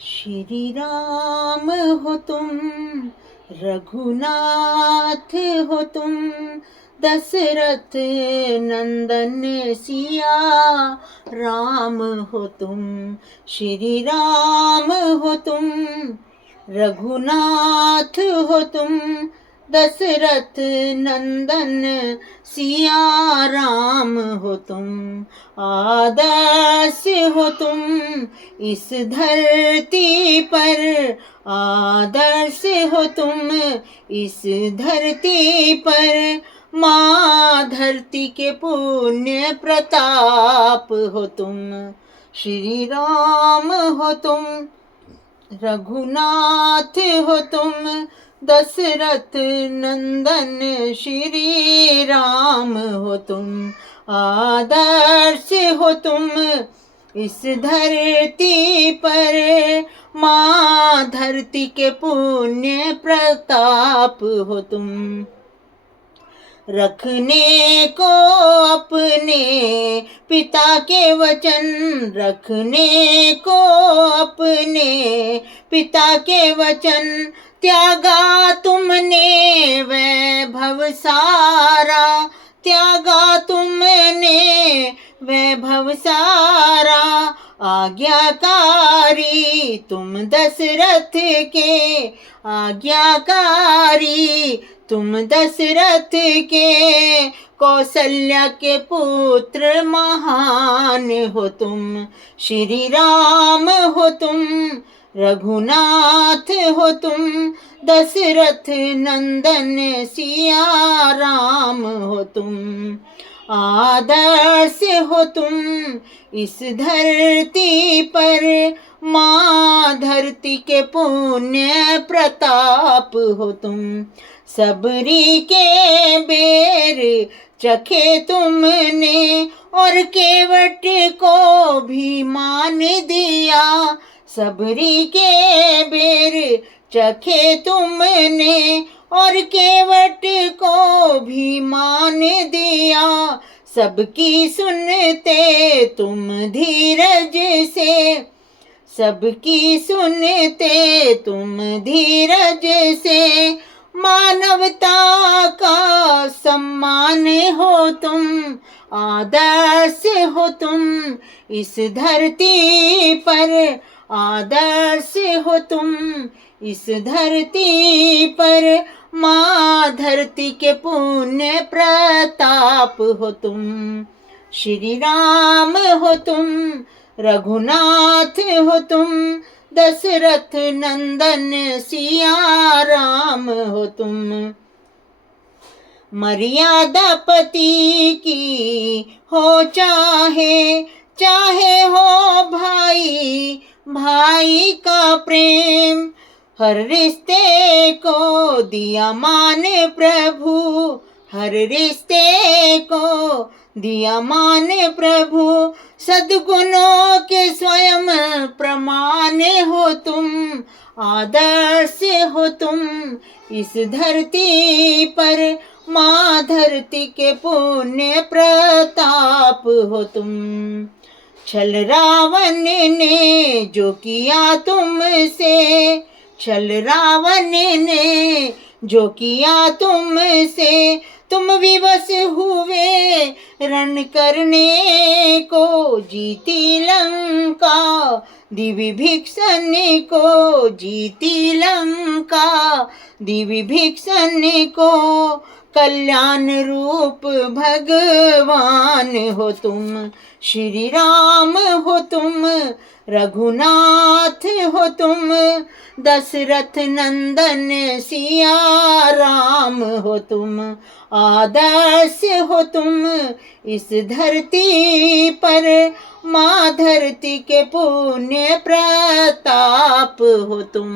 श्री राम हो तुम, रघुनाथ हो तुम, दशरथ नंदन सिया राम हो तुम। श्री राम हो तुम, रघुनाथ हो तुम, दशरथ नंदन सिया राम हो तुम। आदर्श हो तुम इस धरती पर, आदर्श हो तुम इस धरती पर। माँ धरती के पुण्य प्रताप हो तुम। श्री राम हो तुम, रघुनाथ हो तुम, दशरथ नंदन श्री राम हो तुम। आदर्श हो तुम इस धरती पर, माँ धरती के पुण्य प्रताप हो तुम। रखने को अपने पिता के वचन, रखने को अपने पिता के वचन, त्यागा तुमने वैभव सारा, त्यागा तुमने वैभव सारा। आज्ञाकारी तुम दशरथ के, आज्ञाकारी तुम दशरथ के, कौशल्या के पुत्र महान हो तुम। श्री राम हो तुम, रघुनाथ हो तुम, दशरथ नंदन सिया राम हो तुम। आदर्श हो तुम इस धरती पर, माँ धरती के पुण्य प्रताप हो तुम। सबरी के बेर चखे तुमने, और केवट को भी मान दिया। सबरी के बेर चखे तुमने, और केवट को भी मान दिया। सबकी सुनते तुम धीरज से, सबकी सुनते तुम धीरज से। मानवता का सम्मान हो तुम, आदर्श हो तुम इस धरती पर, आदर्श हो तुम इस धरती पर। माँ धरती के पुण्य प्रताप हो तुम। श्री राम हो तुम, रघुनाथ हो तुम, दशरथ नंदन सिया राम हो तुम। मर्यादा पति की हो चाहे, चाहे हो भाई भाई का प्रेम। हर रिश्ते को दिया मान प्रभु, हर रिश्ते को दिया मान प्रभु। सद्गुणों के स्वयं प्रमाण हो तुम, आदर्श हो तुम इस धरती पर। माँ धरती के पुण्य प्रताप हो तुम। छल रावण ने जो किया तुमसे, छल रावण ने जो किया तुमसे, तुम विवश हुए रण करने को। जीती लंका दिविभीषण को, जीती लंका दिविभीषण को। कल्याण रूप भगवान हो तुम। श्री राम हो तुम, रघुनाथ हो तुम, दशरथ नंदन सिया राम हो तुम। आदर्श हो तुम इस धरती पर, माँ धरती के पुण्य प्रताप हो तुम।